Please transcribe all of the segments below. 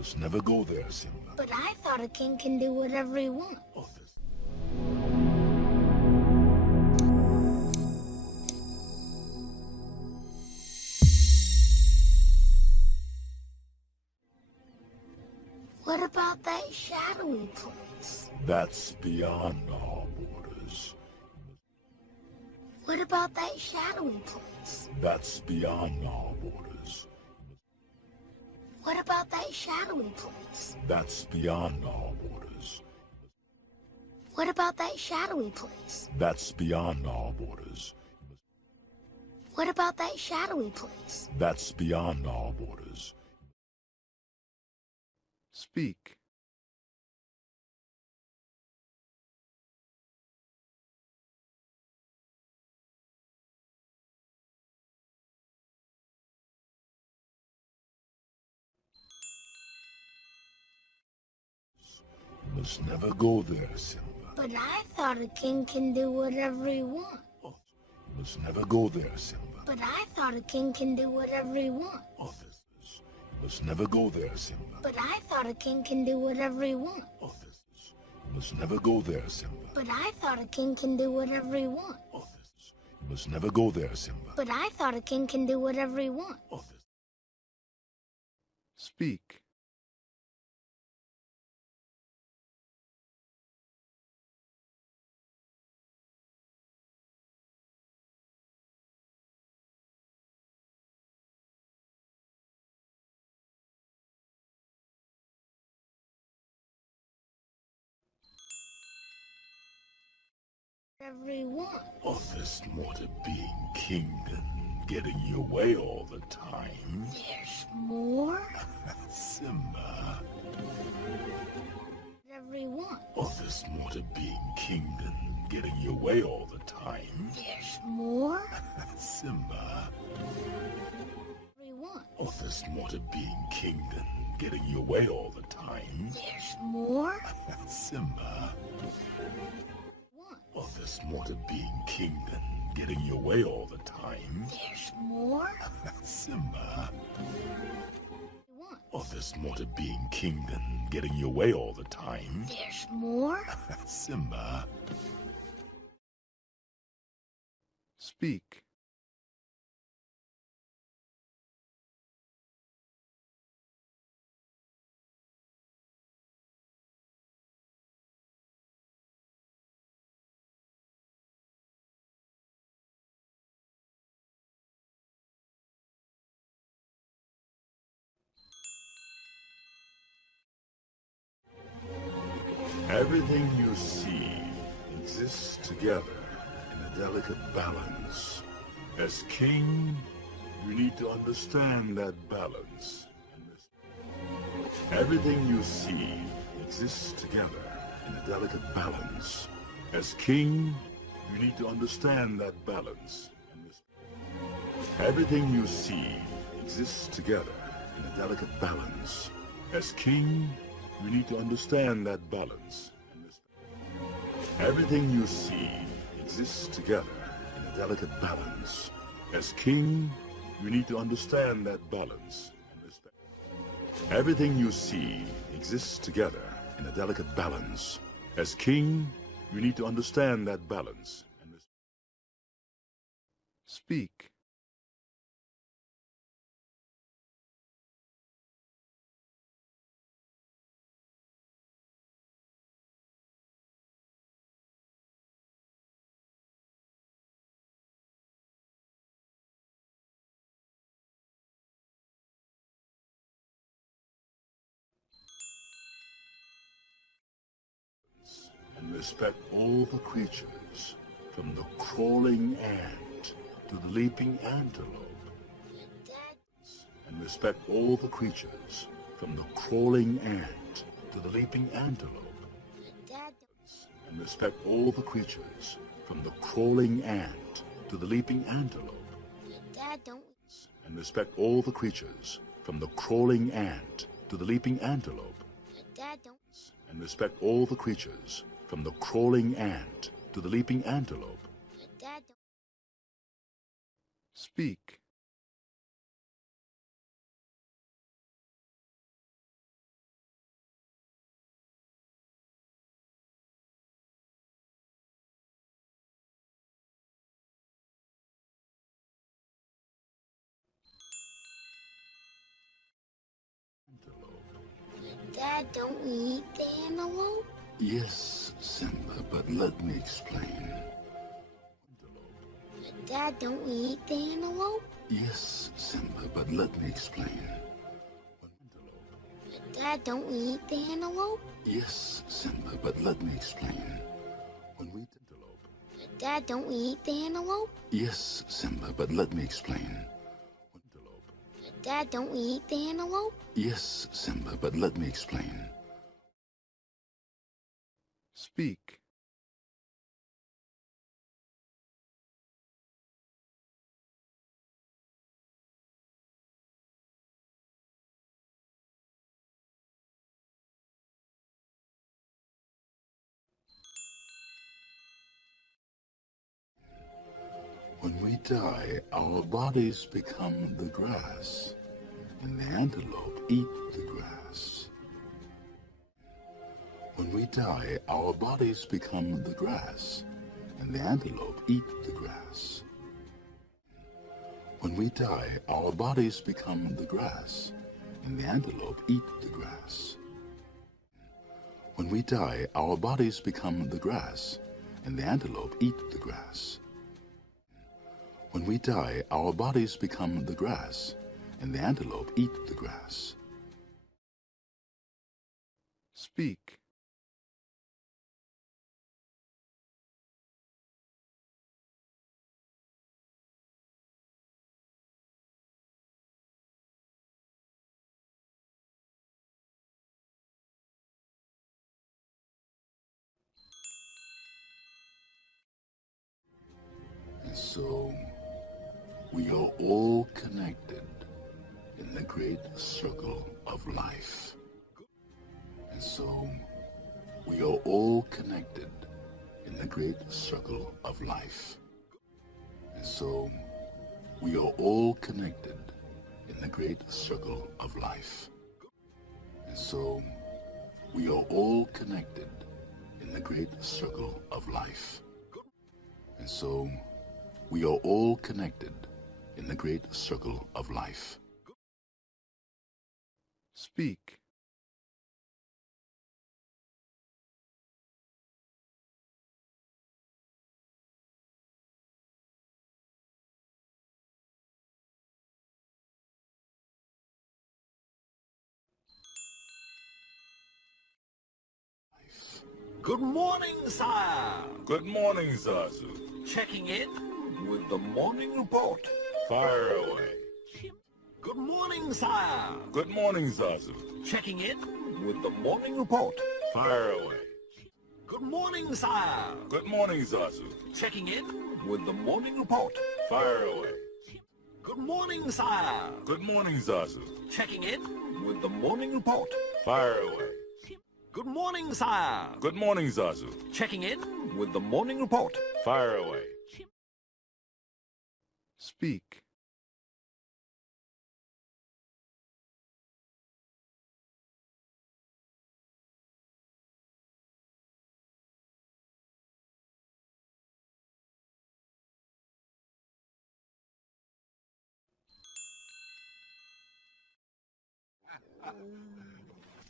Must never go there, Simba. But I thought a king can do whatever he wants. Oh, What about that shadowy place? that's beyond our borders. What about that shadowy place? That's beyond our borders. What about that shadowy place? That's beyond our borders. What about that shadowy place? That's beyond our borders. What about that shadowy place? That's beyond our borders. Speak. Must never go there, Simba. But I thought a king can do whatever he wants. Oh, must never go there, Simba. But I thought a king can do whatever he wants. Officers must never go there, Simba. But I thought a king can do whatever he wants. Officers must never go there, Simba. But I thought a king can do whatever he wants. Officers must never go there, Simba. But I thought a king can do whatever he wants. Officers. Speak. Whatever he wants. Office more to being king than getting your way all the time. There's more? Simba. Whatever he wants. Office more to being king than getting your way all the time. There's more? Simba. Whatever he wants. Office more to being king than getting your way all the time. There's more? Simba. What? Office more to being king than getting your way all the time. There's more? Simba. What? Office more to being king than getting your way all the time. There's more? Simba. Speak. Everything you see exists together in a delicate balance. As king, you need to understand that balance. Everything you see exists together in a delicate balance. As king, you need to understand that balance. Everything you see exists together in a delicate balance. As king, you need to understand that balance. Everything you see exists together in a delicate balance. As king, you need to understand that balance. Everything you see exists together in a delicate balance. As king, you need to understand that balance. Speak. And respect all the creatures, from the crawling ant to the leaping antelope. And respect all the creatures, from the crawling ant to the leaping antelope. Dad, And respect all the creatures, from the crawling ant to the leaping antelope. Dad, don't. And respect all the creatures, from the crawling ant to the leaping antelope. Dad, don't. And respect all the creatures, from the crawling ant to the leaping antelope. Dad, don't. Speak. Dad, don't we eat the antelope? Yes, Simba, but let me explain. Dad, don't we eat the antelope? Yes, Simba, but let me explain. Dad, don't we eat the antelope? Yes, Simba, but let me explain. When we antelope. Dad, don't we eat the antelope? Yes, Simba, but let me explain. Antelope. Dad, don't we eat the antelope? Yes, Simba, but let me explain. Speak. When we die, our bodies become the grass, and the antelope eat the grass. When we die, our bodies become the grass, and the antelope eat the grass. When we die, our bodies become the grass, and the antelope eat the grass. When we die, our bodies become the grass, and the antelope eat the grass. When we die, our bodies become the grass, and the antelope eat the grass. Speak. And so, we are all connected in the great circle of life. And so, we are all connected in the great circle of life. And so, we are all connected in the great circle of life. And so, we are all connected in the great circle of life. And so, we are all connected in the great circle of life. Speak. Good morning, sire. Good morning, Zazu. Checking in with the morning report. Fire away. Good morning, sire. Good morning, Zazu. Checking in with the morning report. Fire away. Good morning, sire. Good morning, Zazu. Checking in with the morning report. Fire away. Good morning, sire. Good morning, Zazu. Checking in with the morning report. Fire away. Good morning, sire. Good morning, Zazu. Checking in with the morning report. Fire away. Speak.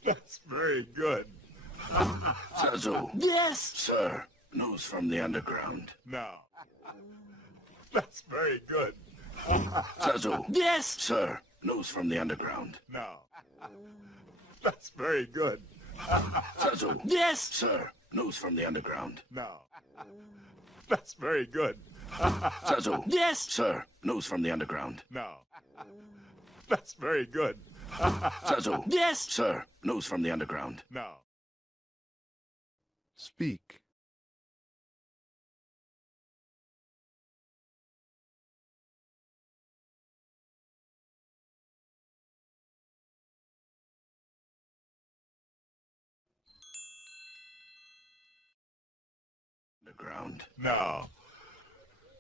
That's very good. Zazu. Yes. Sir, news from the underground. Now. That's very good. Zazu. Yes. Sir, news from the underground. Now. That's very good. Zazu. Yes. Sir, news from the underground. Now. That's very good. Zazu. Yes. Sir, news from the underground. Now. That's very good. Zazu. Yes. Sir, news from the underground. Now. Speak. Underground. Now.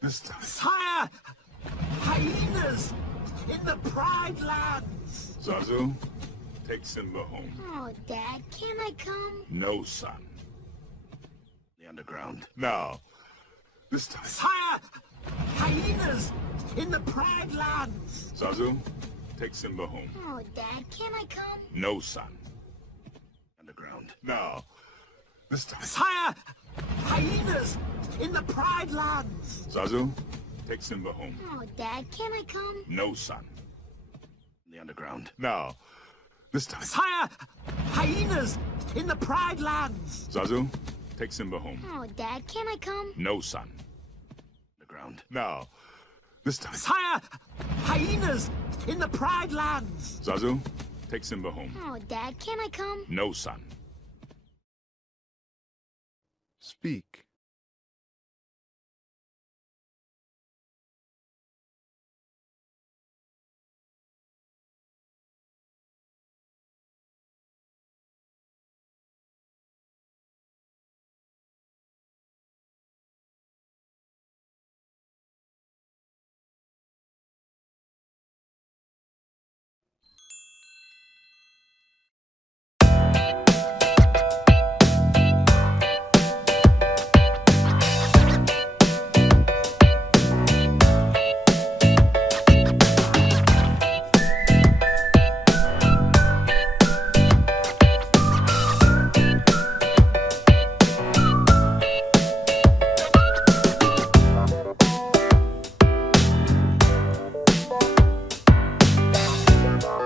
This time. Sire, hyenas in the Pride Lands. Zazu, take Simba home. Oh, Dad, can I come? No, son. The underground. Now. This time. Sire, hyenas in the Pride Lands. Zazu, take Simba home. Oh, Dad, can I come? No, son. underground. Now, this time. Sire! Hyenas in the Pride Lands! Zazu, take Simba home. Oh, Dad, can I come? No, son. In the underground. Now, this time. Sire! Hyenas in the Pride Lands! Zazu, take Simba home. Oh, Dad, can I come? No, son. Underground. Now, this time. Sire! Hyenas in the Pride Lands! Zazu, take Simba home. Oh, Dad, can I come? No, son. Speak.